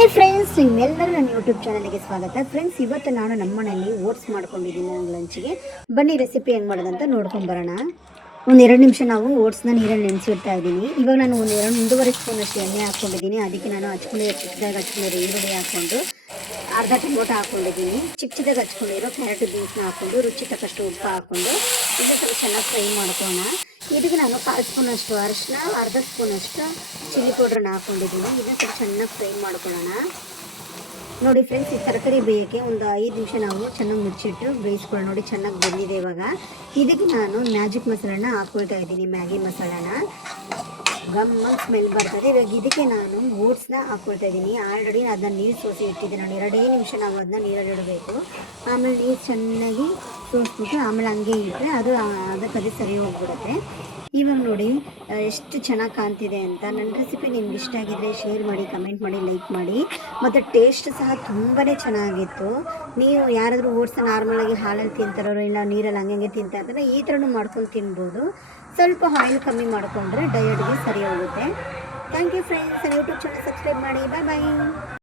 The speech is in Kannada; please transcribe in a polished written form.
ಹಾಯ್ ಫ್ರೆಂಡ್ಸ್, ನಿಮ್ಮೆಲ್ಲರೂ ನನ್ನ ಯೂಟ್ಯೂಬ್ ಚಾನಲ್ಗೆ ಸ್ವಾಗತ. ಫ್ರೆಂಡ್ಸ್, ಇವತ್ತು ನಾನು ನಮ್ಮನೇಲಿ ಓಟ್ಸ್ ಮಾಡ್ಕೊಂಡಿದ್ದೀನಿ. ನನ್ನ ಲಂಚ್ಗೆ ಬನ್ನಿ ರೆಸಿಪಿ ಹೆಂಗೆ ಮಾಡೋದಂತ ನೋಡ್ಕೊಂಬರೋಣ. ಒಂದು 2 ನಿಮಿಷ ನಾವು ಓಟ್ಸ್ನ ನೀರಲ್ಲಿ ನೆನೆಸಿಡ್ತಾ ಇದ್ದೀನಿ. ಇವಾಗ ನಾನು ಒಂದೂವರೆ ಸ್ಪೂನಷ್ಟು ಎಣ್ಣೆ ಹಾಕ್ಕೊಂಡಿದ್ದೀನಿ. ಅದಕ್ಕೆ ನಾನು ಚಿಕ್ಕದಾಗಿ ಹಚ್ಕೊಂಡಿರೋ ಈರುಳ್ಳಿ ಹಾಕ್ಕೊಂಡು ಅರ್ಧ ಟೊಮೊಟೊ ಹಾಕ್ಕೊಂಡಿದ್ದೀನಿ. ಚಿಕ್ಕದಾಗಿ ಹಚ್ಕೊಂಡಿರೋ ಕ್ಯಾರೆಟ್ ಬೀನ್ಸ್ನ ಹಾಕ್ಕೊಂಡು ರುಚಿ ತಕ್ಕಷ್ಟು ಉಪ್ಪು ಹಾಕ್ಕೊಂಡು ಇದು ಸ್ವಲ್ಪ ಚೆನ್ನಾಗಿ ಫ್ರೈ ಮಾಡ್ಕೊಳ್ಳೋಣ. ಇದಕ್ಕೆ ನಾನು 1/4 ಸ್ಪೂನಷ್ಟು ಅರಿಶಿನ, ಅರ್ಧ ಸ್ಪೂನಷ್ಟು ಚಿಲ್ಲಿ ಪೌಡ್ರನ್ನ ಹಾಕ್ಕೊಂಡಿದ್ದೀನಿ. ಇದನ್ನ ಸ್ವಲ್ಪ ಚೆನ್ನಾಗಿ ಫ್ರೈ ಮಾಡ್ಕೊಳ್ಳೋಣ. ನೋಡಿ ಫ್ರೆಂಡ್ಸ್, ಈ ತರಕಾರಿ ಬೇಯೋಕ್ಕೆ ಒಂದು 5 ನಿಮಿಷ ನಾವು ಚೆನ್ನಾಗಿ ಮುಚ್ಚಿಟ್ಟು ಬೇಯಿಸ್ಕೊಳ್ಳೋಣ. ನೋಡಿ ಚೆನ್ನಾಗಿ ಬಂದಿದೆ. ಇವಾಗ ಇದಕ್ಕೆ ನಾನು ಮ್ಯಾಜಿಕ್ ಮಸಾಲನ ಹಾಕ್ಕೊಳ್ತಾ ಇದ್ದೀನಿ. ಮ್ಯಾಗಿ ಮಸಾಲಾನ ಗಮ್ಮಲ್ಲಿ ಸ್ಮೆಲ್ ಬರ್ತದೆ. ಇವಾಗ ಇದಕ್ಕೆ ನಾನು ಓಟ್ಸ್ನ ಹಾಕ್ಕೊಳ್ತಾ ಇದ್ದೀನಿ. ಆಲ್ರೆಡಿ ಅದನ್ನ ನೀರು ಸೋಸಿ ಇಟ್ಟಿದ್ದೆ. ನೋಡಿ 2 ನಿಮಿಷ ನಾವು ಅದನ್ನ ನೀರಲ್ಲಿ ಇಡಬೇಕು. ಆಮೇಲೆ ನೀರು ಚೆನ್ನಾಗಿ ಸೋಸ್ಬಿಟ್ಟು ಆಮೇಲೆ ಹಂಗೆ ಇಟ್ಟರೆ ಅದಕ್ಕೆ ಸರಿ ಹೋಗ್ಬಿಡುತ್ತೆ. ಇವಾಗ ನೋಡಿ ಎಷ್ಟು ಚೆನ್ನಾಗಿ ಕಾಣ್ತಿದೆ ಅಂತ. ನನ್ನ ರೆಸಿಪಿ ನಿಮ್ಗೆ ಇಷ್ಟ ಆಗಿದ್ರೆ ಶೇರ್ ಮಾಡಿ, ಕಮೆಂಟ್ ಮಾಡಿ, ಲೈಕ್ ಮಾಡಿ. ಮತ್ತು ಟೇಸ್ಟ್ ಸಹ ತುಂಬಾ ಚೆನ್ನಾಗಿತ್ತು. ನೀವು ಯಾರಾದರೂ ಓಟ್ಸ್ ನಾರ್ಮಲಾಗಿ ಹಾಲಲ್ಲಿ ತಿಂತಾರೋ ಇಲ್ಲ ನೀರಲ್ಲಿ ಹಂಗೆ ತಿಂತಾ ಇರ್ತಾರೆ, ಈ ಥರನೂ ಮಾಡ್ಕೊಂಡು ತಿನ್ಬೋದು. ಸ್ವಲ್ಪ ಆಯಿಲ್ ಕಮ್ಮಿ ಮಾಡಿಕೊಂಡ್ರೆ ಡಯಟ್ಗೆ ಸರಿ ಹೋಗುತ್ತೆ. Thank you friends. YouTube channel subscribe ಮಾಡಿ. ಬಾಯ್ ಬಾಯ್.